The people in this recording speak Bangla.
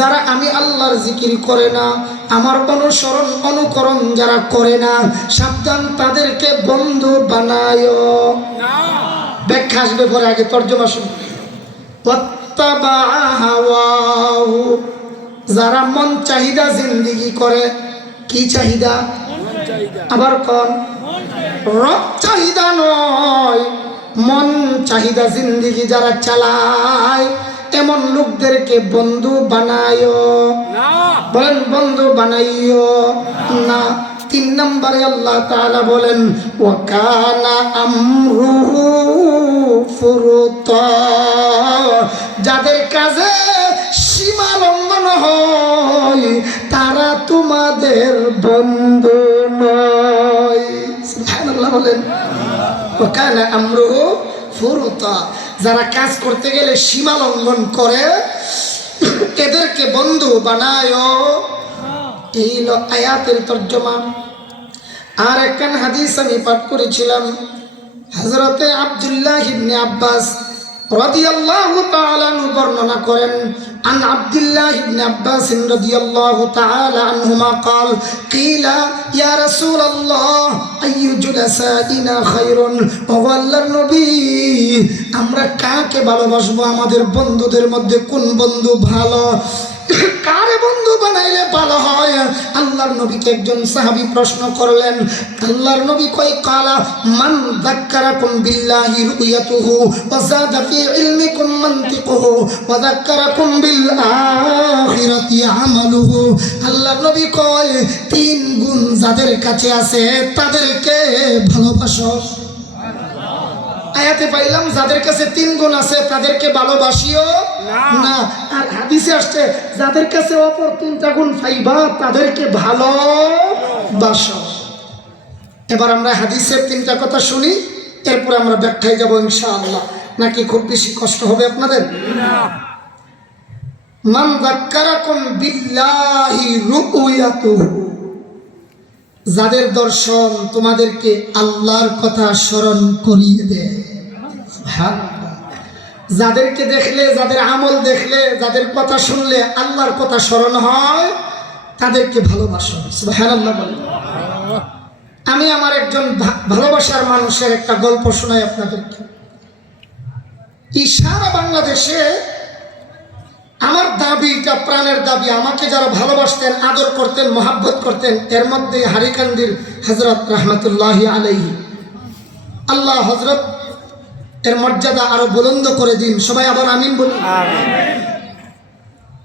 যারা আমি আল্লাহর জিকির করে না, আমার অনুসরণ অনুকরণ যারা করে না, সাবধান তাদেরকে বন্ধু বানায় না। ব্যাখ্যা আসবে পরে, আগে তর্জমা শুনুন। যারা মন চাহিদা জিন্দিগি করে, কি চাহিদা? আবার কোন রব চাহিদা নয়, মন চাহিদা জিন্দিগি যারা চালায়, এমন লোকদেরকে বন্ধু বানায় না। বলেন বন্ধু বানাইও না। 3 নম্বরে আল্লাহ তাআলা বলেন ওয়াকানা আমরুহু ফুরুতা, যাদের কাজে সীমা লঙ্ঘন হয় তারা তোমাদের বন্ধু নয়। সুবহানাল্লাহ বলেন ওয়াকানা আমরুহু ফুরুতা, যারা কাজ করতে গেলে সীমা লঙ্ঘন করে এদেরকে বন্ধু বানায়। এই হলো আয়াতের তর্জমা। আর একখান হাদিস আমি পাঠ করেছিলাম, হযরতে আব্দুল্লাহ ইবনে আব্বাস রাদিয়াল্লাহু তাআলা আনহু বর্ণনা করেন, আন আব্দুল্লাহ ইবনে আব্বাস রাদিয়াল্লাহু তাআলা আনহুমা قال قيل يا رسول الله اي جلسائنا خير, ও আল্লাহর নবী আমরা কাকে ভালোবাসবো, আমাদের বন্ধুদের মধ্যে কোন বন্ধু ভালো, কারে বন্ধু বানাইলে ভালো হয়? আল্লাহর নবীকে একজন সাহাবী প্রশ্ন করলেন। আল্লাহর নবী কয় কালা মান যাক্কারাকুম বিল্লাহি রুয়াতুহু ওয়া যাদা ফি ইলমিকুম মানতিকুহু ওয়া যাক্কারাকুম বিল আখিরাতি আমালুহু। আল্লাহর নবী কয় 3 গুণ যাদের কাছে আছে তাদেরকে ভালোবাসো। আয়াতে পাইলাম যাদের কাছে 3 গুণ আছে তাদেরকে ভালোবাসিও না। আর হাদিসে আসছে যাদের কাছে অপর 3টা গুণ পাইবা তাদেরকে ভালোবাসো। এবার আমরা হাদিসের 3টা কথা শুনি, এরপর আমরা ব্যাখ্যায় যাব ইনশাআল্লাহ। নাকি খুব বেশি কষ্ট হবে আপনাদের? মান যাক্কারাকুম বিল্লাহি রুয়াতুহু, যাদের দর্শন তোমাদেরকে আল্লাহর কথা স্মরণ করিয়ে দেয়। যাদেরকে দেখলে, যাদের আমল দেখলে, যাদের কথা শুনলে আল্লাহর কথা স্মরণ হয় তাদেরকে ভালোবাসো। সুবহানাল্লাহ বলেন। আমি আমার একজন ভালোবাসার মানুষের একটা গল্প শোনাই আপনাদেরকে। সারা বাংলাদেশে আমার দাবি, এটা প্রাণের দাবি, আমাকে যারা ভালোবাসতেন, আদর করতেন, মহাব্বত করতেন, এর মধ্যে হারিকান্দির হযরত রাহমাতুল্লাহি আলাইহি, আল্লাহ হযরত এর মর্যাদা আরো বুলন্দ করে দিন। সবাই আবার আমিন বলুন।